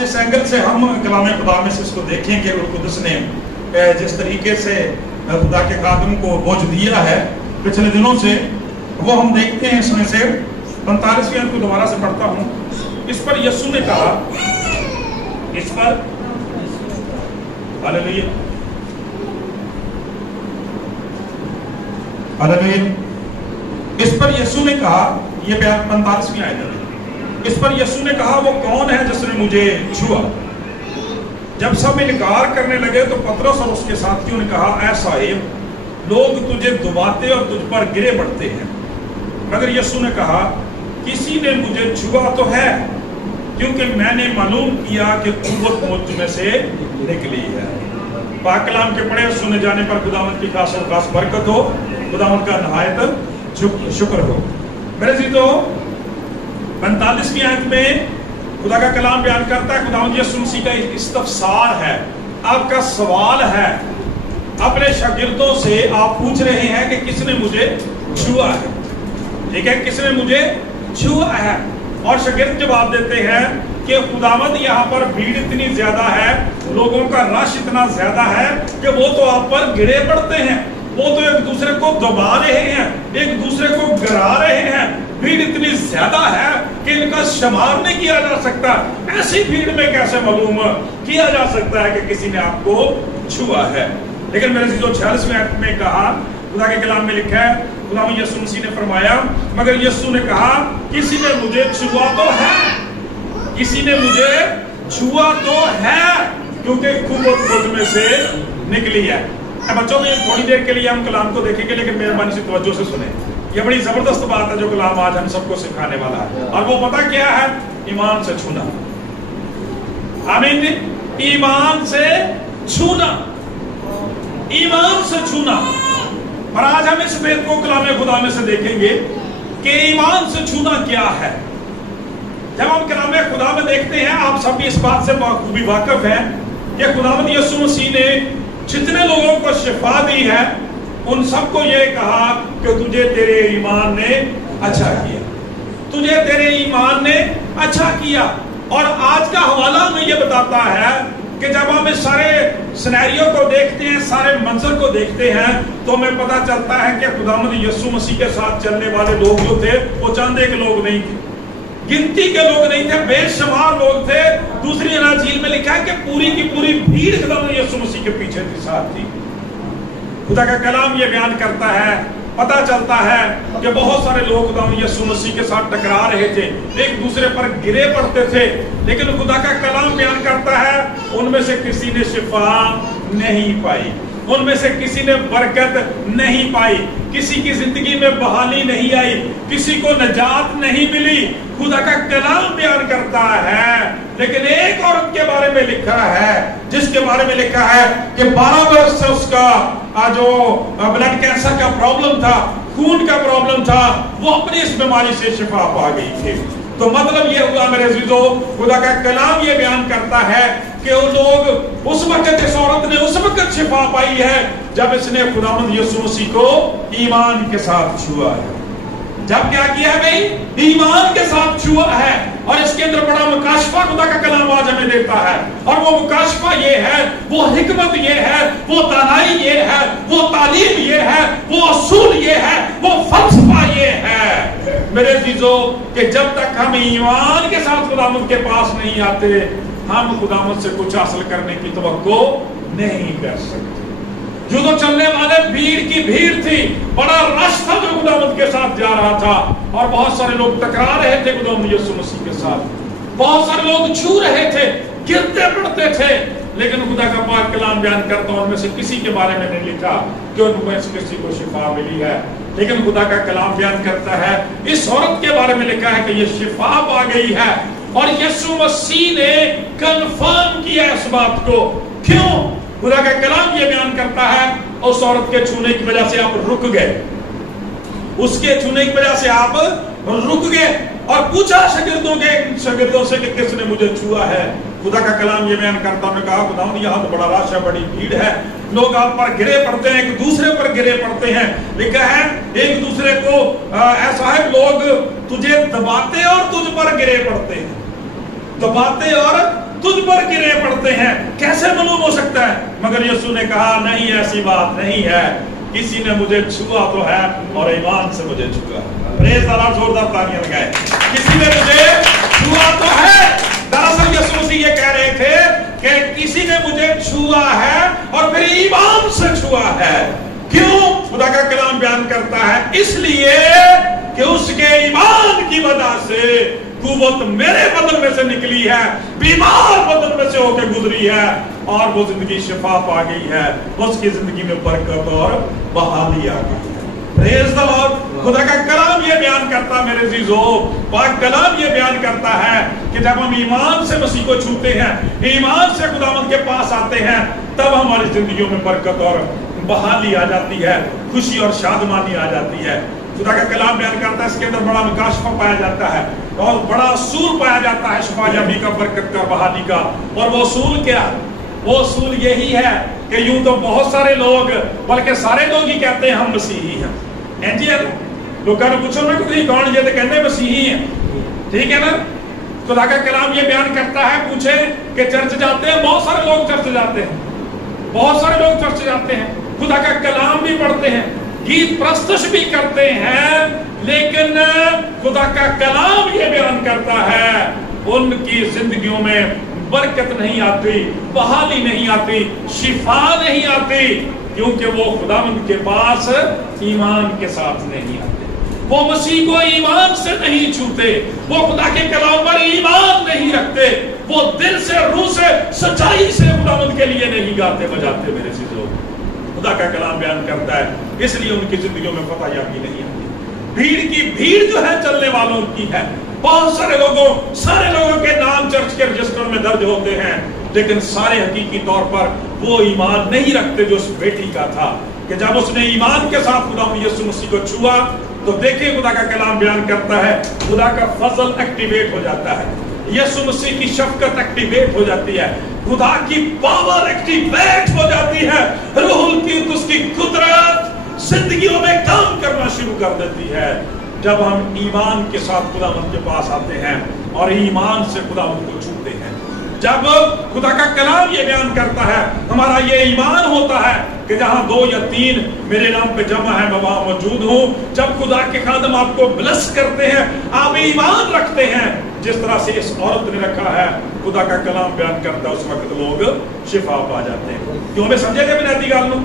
जिस एंगल से हम कलाम खुदा में से इसको देखें कि रूह कुदस ने जिस तरीके से खुदा के खादम को बोझ दिया है पिछले दिनों से, वो हम देखते हैं इसमें से 45वीं आयत को दोबारा से पढ़ता हूँ। इस पर यीशु ने कहा, इस पर हालेलुया हालेलुया, इस पर यीशु ने कहा, ये 45वीं आयत है, इस पर यीशु ने कहा वो कौन है जिसने मुझे छुआ। जब सब इनकार करने लगे तो पतरस और उसके साथियों ने कहा, ऐ साहिब, लोग तुझे दुबाते और तुझ पर गिरे पड़ते हैं। मगर यीशु ने कहा, किसी ने मुझे छुआ तो है, क्योंकि मैंने मालूम किया कि कुव्वत मुझ में से निकली है। पाक कलाम के पढ़े सुने जाने पर खुदावंद की खास और खास बरकत हो, खुदावंद का नहायत शुक्र हो। मेरे जीतो 45वीं आयत में खुदा का कलाम बयान करता है, खुदावंद यीशु मसीह का इस्तफसार है, आपका सवाल है। अपने शागिर्दों से आप पूछ रहे हैं कि किसने मुझे छुआ है, ठीक है, किसने मुझे छुआ है। और शागिर्द जवाब देते हैं कि खुदावंद यहाँ पर भीड़ इतनी ज्यादा है, लोगों का रश इतना ज्यादा है कि वो तो आप पर गिरे पड़ते हैं, वो तो एक दूसरे को दबा रहे हैं, एक दूसरे को गिरा रहे हैं। भीड़ इतनी ज्यादा है कि इनका शुमार नहीं किया जा सकता। ऐसी भीड़ में कैसे मालूम किया जा सकता है कि किसी ने आपको छुआ है। लेकिन मेरे जो 46वें आयत में कहा, खुदा के कलाम में लिखा है, खुदा यीशु मसीह ने फरमाया, मगर यीशु ने कहा, किसी ने मुझे छुआ तो है, किसी ने मुझे छुआ तो है, क्योंकि कुव्वत मुझ में से निकली है। बच्चों में थोड़ी देर के लिए हम कलाम को देखेंगे, लेकिन मेहरबानी से तवज्जो से सुने। ये बड़ी जबरदस्त बात है जो कलाम आज हम सबको सिखाने वाला है, और वो पता क्या है? ईमान से छूना। आमीन। ईमान से छूना, ईमान से छूना। और आज हम इस वेद को कलाम खुदा में से देखेंगे कि ईमान से छूना क्या है। जब हम कलाम खुदा में देखते हैं, आप सब भी इस बात से खूबी वाकिफ हैं कि खुदावंद यीशु मसीह ने जितने लोगों को शिफा दी है, उन सबको ये कहा कि तुझे तेरे ईमान ने अच्छा किया, तुझे तेरे ईमान ने अच्छा किया। और आज का हवाला हमें ये बताता है कि जब हम इस सारे सिनेरियो को देखते हैं, सारे मंजर को देखते हैं, तो हमें पता चलता है कि खुदावंद यीशु मसीह के साथ चलने वाले लोग जो थे वो चंद एक लोग नहीं थे, गिनती के लोग नहीं थे, बेशुमार लोग थे। दूसरी अनाजील में लिखा है कि पूरी की पूरी भीड़ खुदावंद यीशु मसीह के पीछे थी, साथ थी। खुदा का कलाम ये बयान करता है, पता चलता है कि बहुत सारे लोग खुदावंद यीशु मसीह के साथ टकरा रहे थे, एक दूसरे पर गिरे पड़ते थे, लेकिन खुदा का कलाम बयान करता है उनमें से किसी ने शिफा नहीं पाई, उनमें से किसी ने बरकत नहीं पाई, किसी की जिंदगी में बहाली नहीं आई, किसी को नजात नहीं मिली। खुदा का कलाम बयान करता है। लेकिन एक औरत के बारे में लिखा है, जिसके बारे में लिखा है कि 12 वर्ष से उसका जो ब्लड कैंसर का प्रॉब्लम था, खून का प्रॉब्लम था, वो अपनी इस बीमारी से शिफा पा गई थी। तो मतलब ये हुआ मेरे अजीजों, खुदा का कलाम ये बयान करता है कि वो लोग उस वक्त, इस औरत ने उस वक्त शिफा पाई है जब इसने खुदावंद यीशु मसीह को ईमान के साथ छुआ है। जब क्या किया है भाई? ईमान के साथ छुआ है। और इसके अंदर बड़ा मुकाशफा खुदा का कलाम आज हमें देता है, और वो मुकाशफा ये है, वो हिकमत ये है, वो दानाई ये है, वो तालीम ये है, वो असूल ये है, वो फलसफा ये है मेरे अजीजों, कि जब तक हम ईमान के साथ खुदावंद के पास नहीं आते, हम खुदावंद से कुछ हासिल करने की तवक्को नहीं कर सकते। जो तो चलने वाले भीड़ की भीड़ थी, बड़ा रश था जो खुदावंद के साथ जा रहा था, और बहुत सारे लोग टकरा रहे थे खुदावंद यीशु मसीह के साथ, बहुत सारे लोग छू रहे थे, गिरते पड़ते थे। लेकिन खुदा का पाक कलाम बयान करता हूं, उनमें से किसी के बारे में नहीं लिखा कि उनको किसी को शिफा मिली है। लेकिन खुदा का कलाम बयान करता है, इस औरत के बारे में लिखा है कि ये शिफा पा गई है, और यीशु मसीह ने कंफर्म किया इस बात को। क्यों? खुदा का कलाम ये बयान करता है, उस औरत के छूने की वजह से आप रुक गए, उसके छूने की वजह से आप रुक गए, और पूछा शागिर्दों से कि किसने मुझे छुआ है। खुदा का कलाम ये बयान करता है, कहा खुदावंद यहाँ तो बड़ा रश है, बड़ी भीड़ है, लोग आप पर गिरे पड़ते हैं, एक दूसरे पर गिरे पड़ते हैं। लिखा है एक दूसरे को ऐसा है, लोग तुझे दबाते और तुझ पर गिरे पड़ते हैं, दबाते और تجھ پر گرے پڑتے ہیں، کیسے معلوم ہو سکتا ہے؟ مگر یسوع نے کہا نہیں، ایسی بات نہیں ہے، کسی نے مجھے چھوا تو ہے اور ایمان سے مجھے چھوا۔ پریز دی لارڈ، زوردار تالیاں لگائے۔ کسی نے مجھے چھوا تو ہے۔ دراصل یسوع مسیح یہ کہہ رہے تھے کہ کسی نے مجھے چھوا ہے اور پھر ایمان سے چھوا ہے۔ کیوں؟ خدا کا کلام بیان کرتا ہے اس لیے کہ اس کے ایمان کی وجہ سے قوت میرے بدن میں سے نکلی ہے، بیمار بدن میں سے ہو کے گزری ہے اور وہ زندگی شفا پا گئی ہے، اس کی زندگی میں برکت اور بحالی آ گئی ہے۔ پریز دی لارڈ۔ خدا کا کلام یہ بیان کرتا ہے میرے عزیزو، پاک کلام یہ بیان کرتا ہے کہ جب ہم ایمان سے مسیح کو چھوتے ہیں، ایمان سے خداوند کے پاس آتے ہیں، تب ہماری زندگیوں میں برکت اور بحالی آ جاتی ہے، خوشی اور شادمانی آ جاتی ہے۔ خدا کا کلام بیان کرتا ہے اس کے اندر بڑا مکاشفہ پایا جاتا ہے اور بڑا اصول پایا جاتا ہے شفا یابی کا، برکت کا، بحالی کا۔ اور وہ اصول کیا؟ وہ اصول یہی ہے کہ یوں تو بہت سارے لوگ، بلکہ سارے لوگ ہی کہتے ہیں ہم مسیحی ہیں۔ لوگوں نے پوچھو نا کہ کون؟ یہ تو کہتے ہیں مسیحی ہیں، ٹھیک ہے نا؟ خدا کا کلام یہ بیان کرتا ہے، پوچھے کہ چرچ جاتے ہیں؟ بہت سارے لوگ چرچ جاتے ہیں، بہت سارے لوگ چرچ جاتے ہیں، خدا کا کلام بھی پڑھتے ہیں، گیت پرستش بھی کرتے ہیں، لیکن خدا کا کلام یہ بیان کرتا ہے ان کی زندگیوں میں برکت نہیں آتی، بحالی نہیں آتی، شفا نہیں آتی، کیونکہ وہ خداوند کے پاس ایمان کے ساتھ نہیں آتے، وہ مسیح کو ایمان سے نہیں چھوتے، وہ خدا کے کلام پر ایمان نہیں رکھتے، وہ دل سے، روح سے، سچائی سے خداوند کے لیے نہیں گاتے بجاتے۔ میرے عزیزو، خدا کا کلام بیان کرتا ہے اس لیے ان کی زندگیوں میں فتح یابی نہیں آتی۔ بھیڑ کی بھیڑ جو ہے چلنے والوں کی ہے، بہت سارے لوگوں کے نام چرچ کے رجسٹر میں درج ہوتے ہیں، لیکن سارے حقیقی طور پر وہ ایمان نہیں رکھتے جو اس بیٹی کا تھا، کہ جب اس نے ایمان کے ساتھ خدا یسوع مسیح کو چھوا تو دیکھیں خدا کا کلام بیان کرتا ہے خدا کا فضل ایکٹیویٹ ہو جاتا ہے، یسوع مسیح کی شفقت ایکٹیویٹ ہو جاتی ہے، خدا کی پاور ایکٹیویٹ ہو جاتی ہے، روح القدس کی قدرت زندگیوں میں کام کرنا شروع کر دیتی ہے جب ہم ایمان کے ساتھ خداوند کے پاس آتے ہیں اور ایمان سے خداوند کو چھوتے ہیں۔ جب خدا کا کلام یہ بیان کرتا ہے ہمارا یہ ایمان ہوتا ہے کہ جہاں 2 یا 3 میرے نام پہ جمع ہے میں وہاں موجود ہوں، جب خدا کے خادم آپ کو بلس کرتے ہیں، آپ ایمان رکھتے ہیں جس طرح سے اس عورت نے رکھا ہے، خدا کا کلام بیان کرتا ہے اس وقت لوگ شفا پا جاتے ہیں۔ کیوں ہمیں سمجھے گا بنیادی گل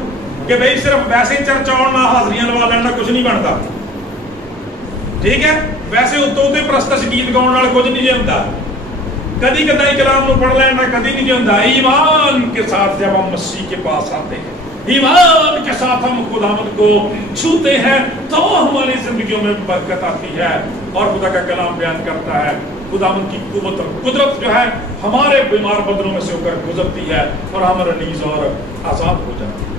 کہ بھئی صرف ویسے ہی چرچ آنا، حاضریاں لوا لینا کچھ نہیں بنتا، ٹھیک ہے؟ ویسے اتوتے پرستش گیت گاؤن والا کچھ نہیں ہوتا، کدی کدی کلام نو پڑھ لینا کدی نہیں ہوتا۔ ایمان کے ساتھ جب ہم مسیح کے پاس آتے ہیں، ایمان کے ساتھ ہم خداوند کو چھوتے ہیں تو ہماری زندگیوں میں برکت آتی ہے، اور خدا کا کلام بیان کرتا ہے خداوند کی قوت اور قدرت جو ہے ہمارے بیمار بدنوں میں سے ہو کر گزرتی ہے اور ہم ریلیز اور آزاد ہو جاتے ہیں۔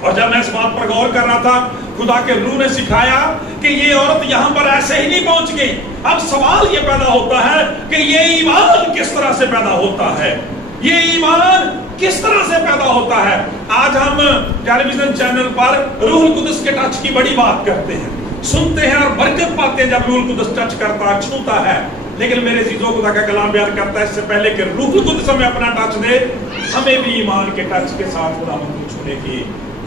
اور جب میں اس بات پر غور کر رہا تھا، خدا کے روح نے سکھایا کہ یہ عورت یہاں پر ایسے ہی نہیں پہنچ گئی۔ اب سوال یہ پیدا ہوتا ہے کہ یہ ایمان کس طرح سے پیدا ہوتا ہے، یہ ایمان کس طرح سے پیدا ہوتا ہے۔ آج ہم ٹیلی ویژن چینل پر روح القدس کے ٹچ کی بڑی بات کرتے ہیں، سنتے ہیں اور برکت پاتے ہیں جب روح القدس ٹچ کرتا، چھوتا ہے، لیکن میرے عزیزوں خدا کا کلام بیان کرتا ہے اس سے پہلے کہ روح القدس ہمیں اپنا ٹچ دے، ہمیں بھی ایمان کے ٹچ کے ساتھ خداوند کو چھونے کی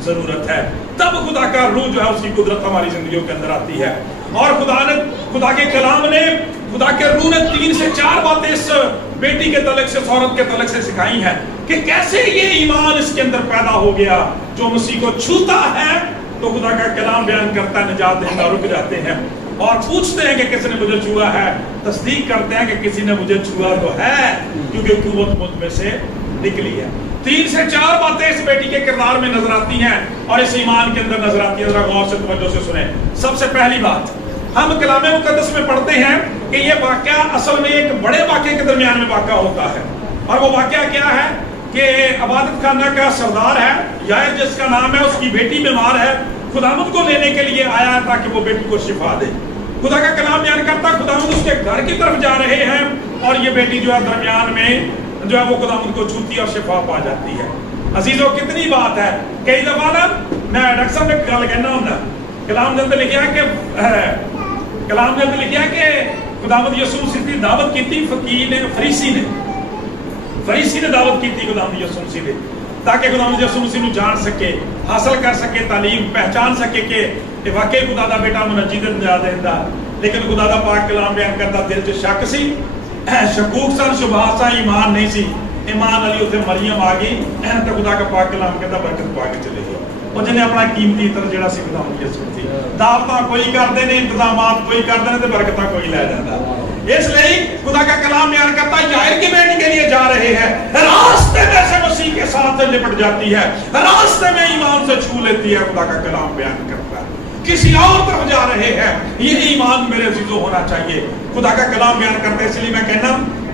ضرورت ہے، تب خدا کا روح جو ہے اس کی قدرت ہماری زندگیوں کے اندر آتی ہے۔ اور خدا کے کلام نے، خدا کے روح نے 3 سے 4 باتیں اس بیٹی کے تعلق سے، اس عورت کے تعلق سے سکھائی ہیں کہ کیسے یہ ایمان اس کے اندر پیدا ہو گیا جو مسیح کو چھوتا ہے تو خدا کا کلام بیان کرتا ہے نجات دہندہ رک جاتے ہیں اور پوچھتے ہیں کہ کس نے مجھے چھوا ہے، تصدیق کرتے ہیں کہ کسی نے مجھے چھوا تو ہے کیونکہ قوت مجھ میں سے نکلی ہے۔ 3 سے 4 باتیں اس بیٹی کے کردار میں نظر آتی ہیں اور اس ایمان کے اندر نظر آتی ہیں، ذرا غور سے توجہ سے سنیں۔ سب سے پہلی بات، ہم کلام مقدس میں پڑھتے ہیں کہ یہ واقعہ اصل میں ایک بڑے واقعے کے درمیان میں واقع ہوتا ہے، اور وہ واقعہ کیا ہے کہ عبادت خانہ کا سردار ہے یائر جس کا نام ہے، اس کی بیٹی بیمار ہے، خداوند کو لینے کے لیے آیا ہے تاکہ وہ بیٹی کو شفا دے۔ خدا کا کلام بیان کرتا ہے خداوند اس کے گھر کی طرف جا رہے ہیں اور یہ بیٹی جو ہے درمیان میں جو ہے وہ خداوند کو چھوتی اور شفا پا جاتی ہے۔ عزیزو کتنی بات ہے، کئی دفعہ نا میں ڈاکٹر صاحب نے گل کہنا ہوں، کلام دے اندر لکھیا کہ खुदावंद यीशु मसीह की दावत की थी फकीर ने, फरीसी ने दावत की थी खुदावंद यीशु मसीह ने, ताकि खुदावंद यीशु मसीह को जान सके, हासिल कर सके, तालीम पहचान सके कि वाकई खुदा दा बेटा मुनज्जिद नजात देंदा। लेकिन खुदा दा पाक कलाम बयान करता दिल च शक सी, शकूक सन, शुबहात सा, ईमान नहीं सी। ईमान अली उसे मरियम आ गई तो खुदा का पाक कलाम कहता बरकत पा के चले गए। और जिन्हें अपना कीमती इत्र जेड़ा सी खुदावंद यीशु मसीह दावतां कोई करते ने, इंतजामात कोई करते ने, तो बरकतां कोई लै जाता। इसलिए खुदा का कलाम बयान करता है याईर की बेटी के लिए जा रहे हैं, रास्ते में से मसीह के साथ लिपट जाती है, रास्ते में ईमान से छू लेती है। खुदा का कलाम बयान करता है किसी और तरफ जा रहे हैं, ये ईमान मेरे अजीजों होना चाहिए। खुदा का कलाम बयान करते हैं, इसलिए मैं कहना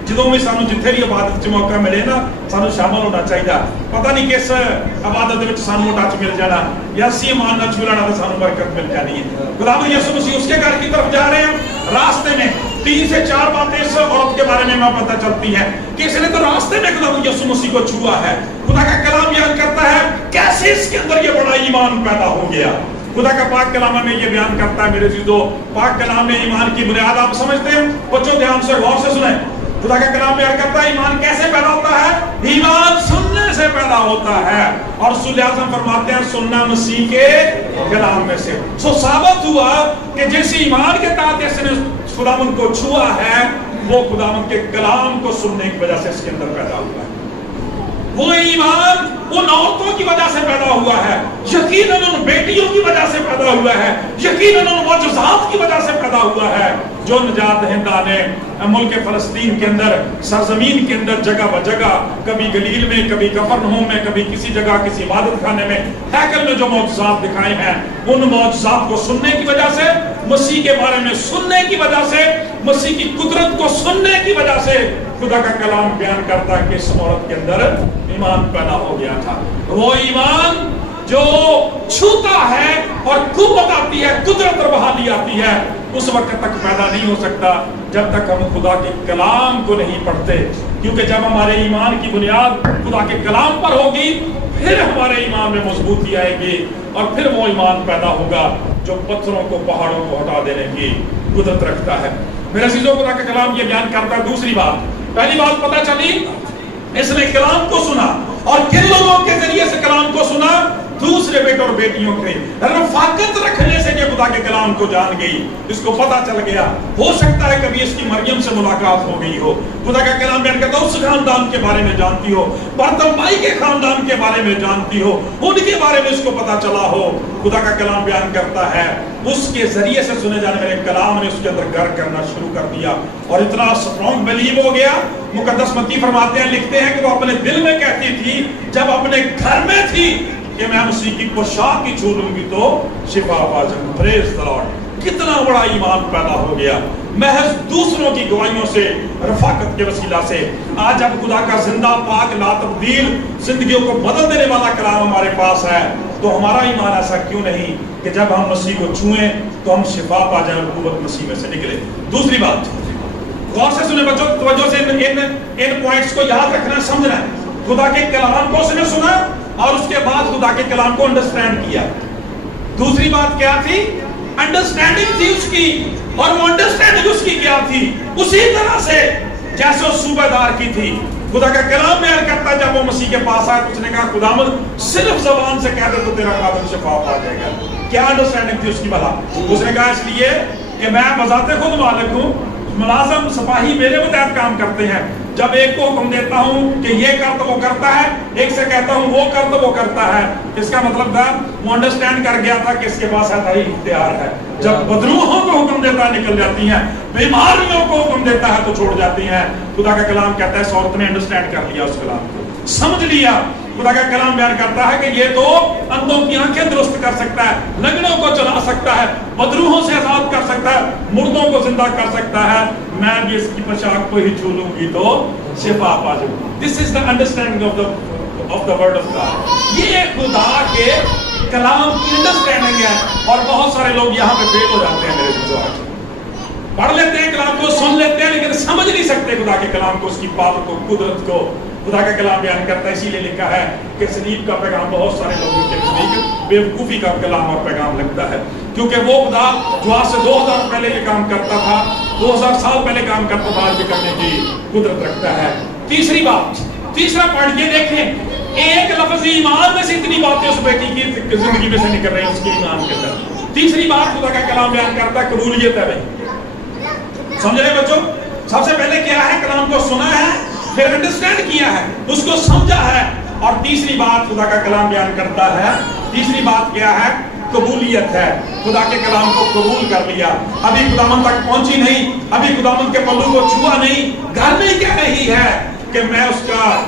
ਜਦੋਂ ਵੀ ਸਾਨੂੰ ਜਿੱਥੇ ਵੀ ਇਬਾਦਤ 'ਚ ਮੌਕਾ ਮਿਲੇ ਨਾ ਸਾਨੂੰ ਸ਼ਾਮਲ ਹੋਣਾ ਚਾਹੀਦਾ। ਪਤਾ ਨਹੀਂ ਕਿਸ ਇਬਾਦਤ ਦੇ ਵਿੱਚ ਸਾਨੂੰ ਟੱਚ ਮਿਲ ਜਾਣਾ ਜਾਂ ਅਸੀਂ ईमान ਨਾਲ ਛੂ ਲੈਣਾ तो ਸਾਨੂੰ बरकत मिल जानी है। खुदावंद यीशु मसीह उसके घर की तरफ जा रहे हैं, रास्ते में 3 से 4 बातें इस औरत के बारे में हमें पता चलती है कि इसने तो रास्ते में खुदावंद यीशु मसीह को छुआ है। खुदा का कलाम बयान करता है कैसे इसके अंदर ये बड़ा ईमान पैदा हो गया। खुदा का पाक कलाम में ये बयान करता है मेरे अजीजों, पाक कलाम में ईमान की बुनियाद आप समझते हैं? बच्चों ध्यान से गौर से सुने। खुदा का कलाम बयान करता है ईमान कैसे पैदा होता है? ईमान सुनने से पैदा होता है। और रसूल आज़म फरमाते हैं सुनना मसीह के कलाम में से। सो साबित हुआ कि जिस ईमान के तहत इसने खुदावंद को छुआ है वो खुदावंद के कलाम को सुनने की वजह से इसके अंदर पैदा हुआ है। वो ईमान उन औरतों की वजह से पैदा हुआ है, यकीनन उन बेटियों की वजह से पैदा हुआ है, यकीनन उन मौजज़ात की वजह से पैदा हुआ है जो निजात दहिंदा ने मुल्क फ़लस्तीन के अंदर, सरजमीन के अंदर जगह ब जगह, कभी गलील में, कभी कफरनहूम में, कभी किसी जगह किसी इबादत खाने में, हैकल में जो मौजज़ात दिखाए हैं उन मौजज़ात को सुनने की वजह से, मसीह के बारे में सुनने की वजह से, मसीह की कुदरत को सुनने की वजह से खुदा का कलाम बयान करता है कि इस औरत के अंदर ईमान पैदा हो गया था। वो ईमान जो छूता है और कुव्वत आती है, कुदरत और बहाली आती है, उस वक्त तक पैदा नहीं हो सकता जब तक हम खुदा के कलाम को नहीं पढ़ते। क्योंकि जब हमारे ईमान की बुनियाद खुदा के कलाम पर होगी फिर हमारे ईमान में मजबूती आएगी और फिर वो ईमान पैदा होगा जो पत्थरों को, पहाड़ों को हटा देने की कुदरत रखता है। मेरे अजीजों, खुदा का कलाम ये बयान करता है। दूसरी बात, पहली बात पता चली इसने कलाम को सुना और किन लोगों के जरिए से कलाम को सुना? दूसरे बेटे और बेटियों के रफाकत रखने से ये खुदा के कलाम को जान गई, इसको पता चल गया। हो सकता है कभी इसकी मरियम से मुलाकात हो गई हो, खुदा का कलाम बयान करता उस खानदान के बारे में जानती हो, बर्तमाई के खानदान के बारे में जानती हो, उनके बारे में इसको पता चला हो। खुदा का कलाम बयान करता है उसके जरिए से सुने जाने वाले कलाम ने उसके अंदर घर करना शुरू कर दिया और इतना स्ट्रॉन्ग बिलीव हो गया। मुकद्दस मत्ती फरमाते हैं, लिखते हैं कि वो अपने दिल में कहती थी जब अपने घर में थी कि मैं मसीह की पोशाक ही छू लूंगी तो शिफा पा जाऊंगी। Praise the Lord. कितना बड़ा ईमान पैदा हो गया महज दूसरों की गवाहियों से, रफाकत के वसीला से। आज जब खुदा का जिंदा पाक ला तब्दील जिंदगियों को बदल देने वाला कलाम हमारे पास है तो हमारा ईमान ऐसा क्यों नहीं कि जब हम मसीह को छुएं तो हम शिफा पा जाए और कुव्वत मसीह में से निकले। दूसरी बात, गौर से सुने बच्चों, तवज्जो से इन पॉइंट्स को याद रखना, समझना है। खुदा के कलाम को उसने सुना और उसके बाद खुदा के कलाम को अंडरस्टैंड किया। दूसरी बात क्या थी? अंडरस्टैंडिंग थी उसकी। और वो अंडरस्टैंडिंग उसकी क्या थी? उसी तरह से जैसे उस सूबेदार की थी। खुदा का कलाम बयान करता जब वो मसीह के पास आया तो उसने कहा खुदावंद सिर्फ जबान से कह दे तो तेरा खादिम शिफा पा जाएगा। क्या अंडरस्टैंडिंग थी उसकी भला? उसने कहा इसलिए कि मैं बजाते खुद मालिक हूँ, मुलाजम सिपाही मेरे मुताबिक काम करते हैं। जब एक को हुक्म देता हूँ कि ये कर तो वो करता है, एक से कहता हूँ वो कर तो वो करता है। इसका मतलब था वो अंडरस्टैंड कर गया था कि इसके पास ऐसा ही इख्तियार है। जब बदरूहों को हुक्म देता है निकल जाती हैं, बीमारियों को हुक्म देता है तो छोड़ जाती हैं। खुदा का कलाम कहता है इस औरत ने अंडरस्टैंड कर लिया, उस कलाम को समझ लिया। खुदा का कलाम बयान करता है कि ये तो अंधों की आंखें दुरुस्त कर सकता है, लंगड़ों को चला सकता है, बदरूहों से आजाद कर सकता है, मुर्दों को जिंदा कर सकता है। मैं भी इसकी पोशाक को ही छू लूंगी तो शिफा पा जाऊंगी। This is the understanding of the word of God. ये खुदा के कलाम की अंडरस्टैंडिंग है और बहुत सारे लोग यहाँ पे फेल हो जाते हैं। मेरे विश्वास पढ़ लेते हैं कलाम को, सुन लेते हैं, लेकिन समझ नहीं सकते खुदा के कलाम को, उसकी बात को, कुदरत को, खुदा का कलाम बयान करता है, इसीलिए लिखा है कि सलीब का पैगाम बहुत सारे लोगों के नजदीक बेवकूफ़ी का कलाम और पैगाम लगता है, क्योंकि वो खुदा जो आज से 2000 पहले ये काम करता था, 2000 साल पहले काम करता था, आज भी करने की कुदरत रखता है। तीसरी बात, तीसरा पॉइंट ये देखें, एक लफ्ज़ ईमान में से इतनी बातें उस बेटी की जिंदगी में से निकल रही है, उसके ईमान के अंदर। तीसरी बात खुदा का कलाम बयान करता है, कबूलियत है। समझ रहे बच्चों? सबसे पहले क्या है, कलाम को सुना है, फिर अंडरस्टैंड किया है, उसको समझा है, और तीसरी बात खुदा का कलाम बयान करता है, तीसरी बात क्या है, कबूलियत है। खुदा के कलाम को कबूल कर लिया, अभी खुदावंद तक पहुंची नहीं, अभी खुदावंद के पल्लू को छुआ नहीं, घर में क्या नहीं है कि मैं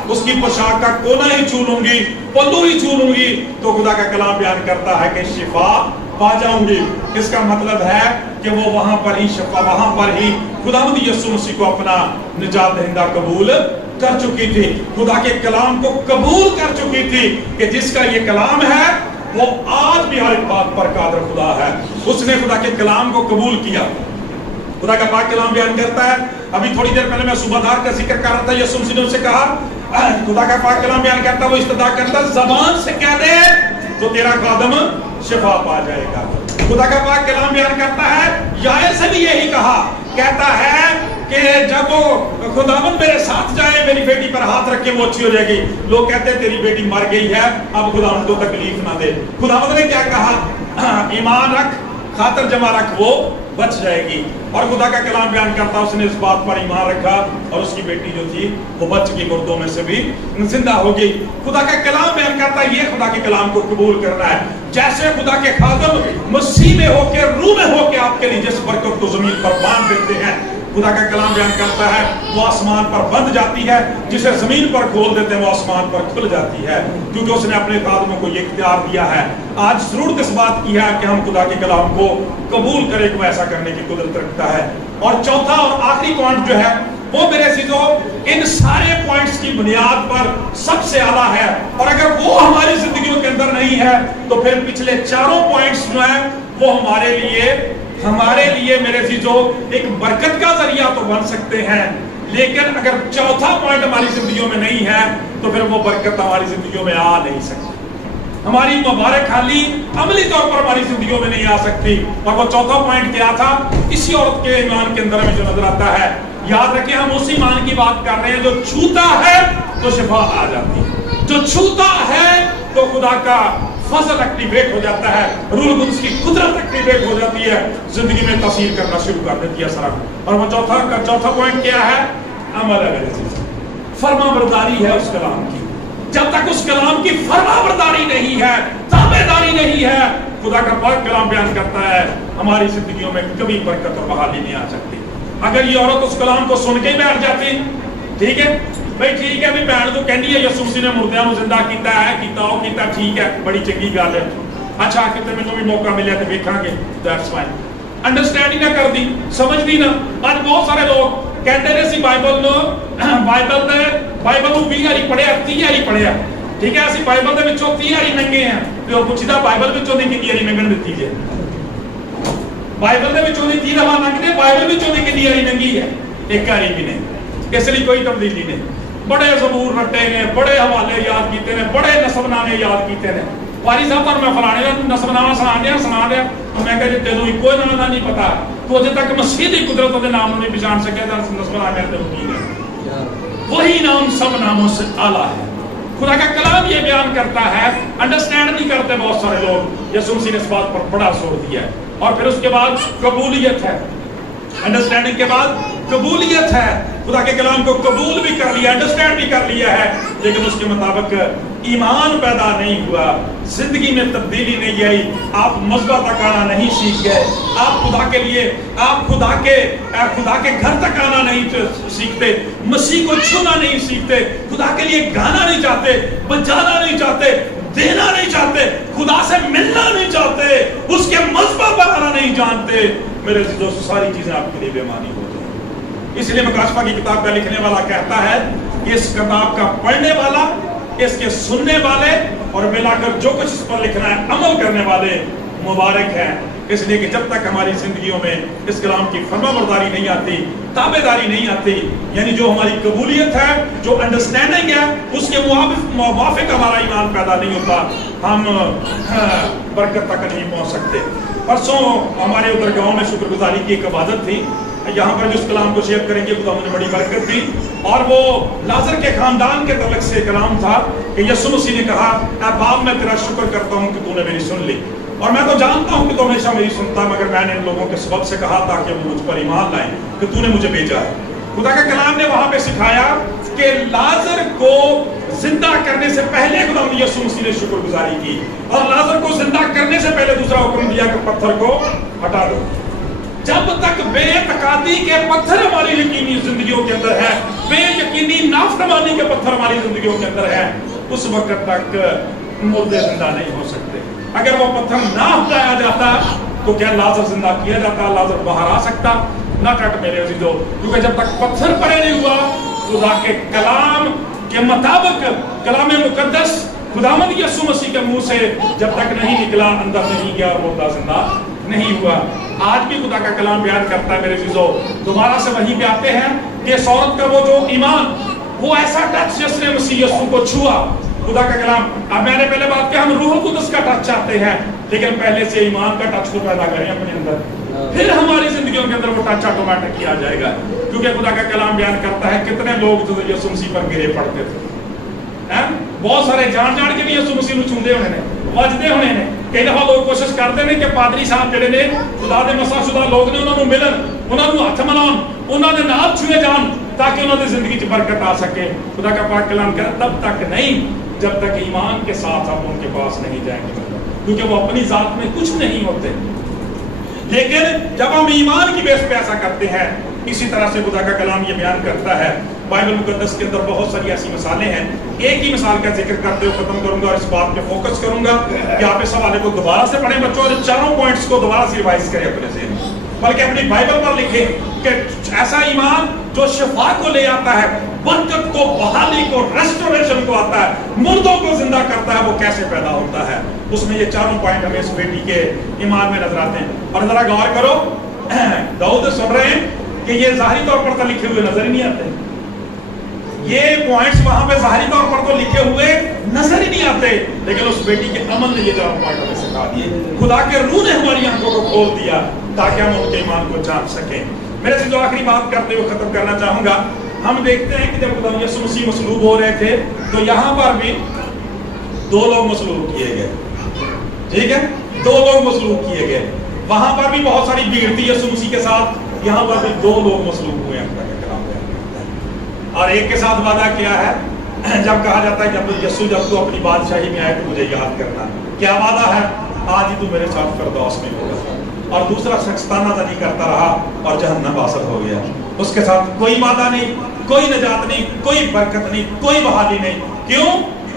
उसकी पोशाक का कोना ही छू लूंगी, पल्लू ही छू लूंगी, तो खुदा का कलाम बयान करता है कि शिफा पा जाऊंगी। इसका मतलब है कि वो वहां पर ही शिफा, वहां पर ही खुदावंद यीशु मसीह को अपना निजात दहिंदा कबूल कर चुकी थी, खुदा के कलाम को कबूल कर चुकी थी कि जिसका ये कलाम है वो आज भी हर एक बात पर कादिर खुदा है। उसने खुदा के कलाम को कबूल किया। खुदा का पाक कलाम बयान करता है, अभी थोड़ी देर पहले मैं सूबादार का जिक्र कर रहा था, यीशु मसीह ने उनसे कहा, खुदा का पाक कलाम बयान करता है, वो इस्तदा करता, ज़बान से कह दे तो तेरा खादम शिफा पा जाएगा। खुदा का पाक कलाम बयान करता है, याए से भी यही कहा, कहता है कि जब वो खुदावंद मेरे साथ जाए, मेरी बेटी पर हाथ रख के वो अच्छी हो जाएगी। लोग कहते हैं तेरी बेटी मर गई है, अब खुदावंद को तकलीफ ना दे। खुदावंद ने क्या कहा, ईमान रख, खातर जमा रख, वो बच जाएगी। और खुदा का कलाम बयान करता, उसने इस बात पर ईमान रखा और उसकी बेटी जो थी वो बच गई, मुर्दों में से भी जिंदा हो गई। खुदा का कलाम बयान करता, ये खुदा के कलाम को कबूल करना है। जैसे खुदा के खादम मसीह में होके, रूह में होके आपके लिए जिस बरकत को जमीन पर बांध देते हैं, खुदा का कलाम बयान करता है, वो आसमान पर बंध जाती है, जिसे जमीन पर खोल देते हैं वो आसमान पर खुल जाती है, क्योंकि उसने अपने खादमों को ये इख्तियार दिया है। आज जरूरत इस बात की है कि हम खुदा के कलाम को कबूल करें, वो ऐसा करने की कुदरत रखता है। और चौथा और आखिरी पॉइंट जो है वो मेरे चीजों इन सारे पॉइंट्स की बुनियाद पर सबसे आला है, और अगर वो हमारी जिंदगियों के अंदर नहीं है तो फिर पिछले चारों पॉइंट्स जो है वो हमारे लिए मेरे चीजों एक बरकत का जरिया तो बन सकते हैं, लेकिन अगर चौथा पॉइंट हमारी जिंदगियों में नहीं है तो फिर वो बरकत हमारी जिंदगियों में आ नहीं सकती। हमारी मुबारक खाली अमली तौर पर हमारी जिंदगियों में नहीं आ सकती। और वो चौथा पॉइंट क्या था, इसी औरत के ईमान के अंदर में जो नजर आता है, याद रखें हम उस ईमान की बात कर रहे हैं जो छूता है तो शिफा आ जाती है, जो छूता है तो खुदा का फजल एक्टिवेट हो जाता है, रूह कुद्स की कुदरत एक्टिवेट हो जाती है, जिंदगी में तस्वीर करना शुरू कर देती है सर। और वो चौथा पॉइंट क्या है, अमल है, फरमाबरदारी है उस कलाम की। जब तक उस कलाम की फरमाबरदारी नहीं है, ताबेदारी नहीं है, खुदा का पाक कलाम बयान करता है, हमारी जिंदगियों में कभी बरकत और बहाली नहीं आ सकती। अगर ये औरत उस कलाम को सुन के ही बैठ जाती, ठीक है भाई, ठीक है भी भैन तो कहनी है यीशु मसीह ने मुर्दियां को जिंदा किया है, किया ठीक है, बड़ी चंगी गल है, अच्छा कितने मैनू भी मौका मिले तो देखांगे, दैट्स फाइन। अंडरस्टैंड ही ना कर दी, समझदी ना। आज बहुत सारे लोग कहते हैं बाइबल को 20 वारी पढ़िया, 30 वारी पढ़िया, ठीक है, असं बाइबल के 30 वारी लंघे हैं, तो पूछता बाइबल की कितनी वारी लंघन दी है, बाइबल के 30 दफा लंघते, बाइबल कितनी वारी लंघी है, एक वारी भी नहीं। इसलिए कोई तब्दीली नहीं। बड़े जबूर रटे ने, बड़े हवाले याद किए ने, बड़े नसबनामे याद किए ने। वारी साहब पर मैं फलाने नसबनामा सुना दिया, तो मैं कहा तेन एको नाम का नहीं पता, तो अजे तक मसीह की कुदरत के नाम नहीं पहचान सके, नसबनामे वही नाम सब नामों से आला है। खुदा का कलाम ये बयान करता है, अंडरस्टैंड नहीं करते बहुत सारे लोग। यीशु मसीह ने इस बात पर बड़ा जोर दिया है। और फिर उसके बाद कबूलियत है, अंडरस्टैंडिंग के बाद कबूलियत है। खुदा के कलाम को कबूल भी कर लिया, अंडरस्टैंड भी कर लिया है, लेकिन उसके मुताबिक ईमान पैदा नहीं हुआ, जिंदगी में तब्दीली नहीं आई, आप मज़बा तक आना नहीं सीख गए, आप खुदा के लिए, आप खुदा के घर तक आना नहीं सीखते, मसीह को छूना नहीं सीखते, खुदा के लिए गाना नहीं चाहते, बजाना नहीं चाहते, देना नहीं चाहते, खुदा से मिलना नहीं चाहते, उसके मज़बा पर आना नहीं जानते, मेरे दोस्त सारी चीजें आपके लिए बेमानी हो जाएंगी। इसलिए मुकाशफा की किताब का लिखने वाला कहता है कि इस किताब का पढ़ने वाला, इसके सुनने वाले और मिलाकर जो कुछ इस पर लिखना है अमल करने वाले मुबारक हैं। اس لیے کہ جب تک ہماری زندگیوں میں اس کلام کی فرما برداری نہیں آتی، تابع داری نہیں آتی، یعنی جو ہماری قبولیت ہے، جو انڈرسٹینڈنگ ہے، اس کے موافق ہمارا ایمان پیدا نہیں ہوتا، ہم برکت تک نہیں پہنچ سکتے۔ پرسوں ہمارے ادھر گاؤں میں شکر گزاری کی ایک عبادت تھی، یہاں پر جس کلام کو شیئر کریں گے خدا مجھے بڑی برکت دی، اور وہ لازر کے خاندان کے تعلق سے کلام تھا کہ یسوع مسیح نے کہا اے باپ میں تیرا شکر کرتا ہوں کہ تو نے میری سن لی، اور میں تو جانتا ہوں کہ تو ہمیشہ میری سنتا، مگر میں نے ان لوگوں کے سبب سے کہا تاکہ وہ مجھ پر ایمان لائیں کہ تو نے مجھے بھیجا ہے۔ خدا کا کلام نے وہاں پہ سکھایا کہ لازر کو زندہ کرنے سے پہلے خدا یسوع مسیح نے شکر گزاری کی، اور لازر کو زندہ کرنے سے پہلے دوسرا حکم دیا کہ پتھر کو ہٹا دو۔ جب تک بے اعتقادی کے پتھر ہماری یقینی زندگیوں کے اندر ہے، بے یقینی نافرمانی کے پتھر ہماری زندگیوں کے اندر ہے، اس وقت تک مردے زندہ نہیں ہو سکتے۔ اگر وہ پتھر نہ ہٹایا جاتا تو کیا لازر زندہ کیا جاتا، لازر باہر آ سکتا؟ نہ کٹ میرے عزیزو، کیونکہ جب تک پتھر پڑے نہیں ہوا، خدا کے کلام کے مطابق کلام مقدس خداوند یسوع مسیح کے منہ سے جب تک نہیں نکلا، اندر نہیں گیا، مردہ زندہ نہیں ہوا۔ آج بھی خدا کا کلام بیان کرتا ہے میرے عزیزو، دوبارہ سے وہیں پہ آتے ہیں کہ اس عورت کا وہ جو ایمان، وہ ایسا ٹچ جس نے مسیح یسوع کو چھوا۔ خدا کا کلام، اب میں نے پہلے بات کیا، ہم روح القدس کا ٹچ چاہتے ہیں، لیکن پہلے سے ایمان کا ٹچ کو پیدا کریں اپنے اندر، پھر ہماری زندگیوں کے اندر وہ ٹچ آٹومیٹک کیا جائے گا۔ کیونکہ خدا کا کلام بیان کرتا ہے کتنے لوگ جو یسوع مسیح پر گرے پڑتے تھے، بہت سارے جان جان کے بھی یسوع مسیح نوں چھوندے ہونے نے، وجدے ہونے نے۔ کئی دفعہ لوگ کوشش کرتے ہیں کہ پادری صاحب جڑے نے خدا دے مسیح شدہ لوگ نے، انہوں نے ملن، انہوں نے ہاتھ ملاؤن، انہوں نے نال چھوئے جان تاکہ انہوں نے زندگی چ برکت آ سکے۔ خدا کا پاک کلام کہتا تب تک نہیں جب تک ایمان کے ساتھ آپ ان کے پاس نہیں جائیں گے، کیونکہ وہ اپنی ذات میں کچھ نہیں ہوتے، لیکن جب ہم ایمان کی بیس پہ ایسا کرتے ہیں۔ اسی طرح سے خدا کا کلام یہ بیان کرتا ہے، بائبل مقدس کے اندر بہت ساری ایسی مثالیں ہیں۔ ایک ہی مثال کا ذکر کرتے ہوئے ختم کروں گا اور اس بات پہ فوکس کروں گا کہ آپ اس حوالے کو دوبارہ سے پڑھیں بچوں، اور چاروں پوائنٹس کو دوبارہ سے ریوائز کریں اپنے ذہن میں، بلکہ اپنی بائبل پر لکھیں کہ ایسا ایمان جو شفا کو لے آتا ہے، برکت کو، بحالی کو، ریسٹوریشن کو آتا ہے، مردوں کو زندہ کرتا ہے، وہ کیسے پیدا ہوتا ہے۔ اس میں یہ چاروں پوائنٹ ہمیں اس بیٹی کے ایمان میں نظر آتے ہیں۔ اور ذرا غور کرو، داؤد سن رہے ہیں کہ یہ ظاہری طور پر تو لکھے ہوئے نظر ہی نہیں آتے، یہ پوائنٹس وہاں پہ ظاہری طور پر تو لکھے ہوئے نظر ہی نہیں آتے، لیکن اس بیٹی کے عمل نے یہ چاروں پوائنٹ ہمیں سکھا دیے۔ خدا کے روح نے ہماری آنکھوں کو کھول دیا تاکہ ہم ان کے ایمان کو جان سکیں۔ میرے سے جو آخری بات کرتے ہوئے ختم کرنا چاہوں گا، ہم دیکھتے ہیں کہ جب خدا یسوع مسیح مصلوب ہو رہے تھے تو یہاں پر بھی دو لوگ مصلوب کیے گئے، ٹھیک ہے، دو لوگ مصلوب کیے گئے۔ وہاں پر بھی بہت ساری بھیڑ تھی یسوع مسیح کے ساتھ، یہاں پر بھی دو لوگ مصلوب ہوئے ہیں۔ اور ایک کے ساتھ وعدہ کیا ہے، جب کہا جاتا ہے جب یسوع جب تو اپنی بادشاہی میں آئے تو مجھے یاد کرنا، کیا وعدہ ہے؟ آج ہی تو میرے ساتھ فردوس میں ہوگا۔ اور دوسرا شخص تانا تانی کرتا رہا اور جہنم واصل ہو گیا، اس کے ساتھ کوئی وعدہ نہیں، کوئی نجات نہیں، کوئی برکت نہیں، کوئی بحالی نہیں۔ کیوں؟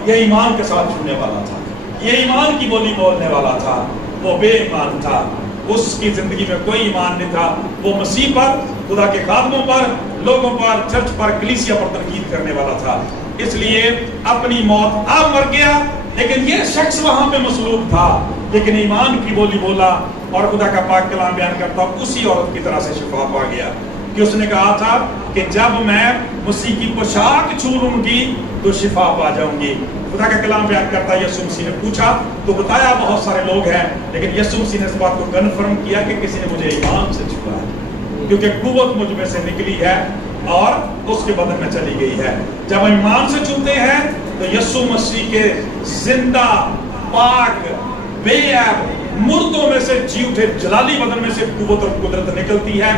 یہ ایمان کے ساتھ چھونے والا تھا، یہ ایمان کی بولی بولنے والا تھا، وہ بے ایمان تھا، اس کی زندگی میں کوئی ایمان نہیں تھا، وہ مسیح پر، خدا کے خادموں پر، لوگوں پر، چرچ پر، کلیسیا پر تنقید کرنے والا تھا۔ اس لیے اپنی موت آپ مر گیا، لیکن یہ شخص وہاں پہ مصلوب تھا، لیکن ایمان کی بولی بولا، اور خدا کا پاک کلام بیان کرتا اسی عورت کی طرح سے شفا پا گیا کہ اس نے کہا تھا کہ جب میں مسیح کی پوشاک چھو لوں گی تو شفا پا جاؤں گی۔ خدا کا کلام بیان کرتا ہے یسوع مسیح نے پوچھا تو بتایا بہت سارے لوگ ہیں، لیکن یسوع مسیح نے اس بات کو کنفرم کیا کہ کسی نے مجھے ایمان سے چھوا ہے، کیونکہ قوت مجھ میں سے نکلی ہے اور اس کے بدن میں چلی گئی ہے۔ جب ہم ایمان سے چھوتے ہیں تو یسوع مسیح کے زندہ، پاک، بے عیب، مردوں میں سے جی اٹھے جلالی بدن میں سے قوت اور قدرت نکلتی ہے۔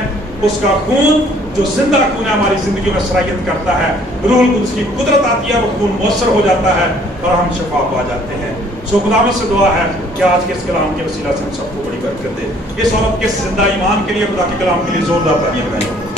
اس کا خون جو زندہ خون ہے ہماری زندگی میں صلاحیت کرتا ہے، روح القدس کی قدرت آتی ہے، وہ خون مؤثر ہو جاتا ہے اور ہم شفا پا جاتے ہیں۔ سو خدا سے دعا ہے کہ آج کے اس کلام کے وسیلہ سے ہم سب کو بڑی برکت دے۔ اس عورت کے زندہ ایمان کے لیے، خدا کے کلام کے لیے زوردار تالیاں بجائیں۔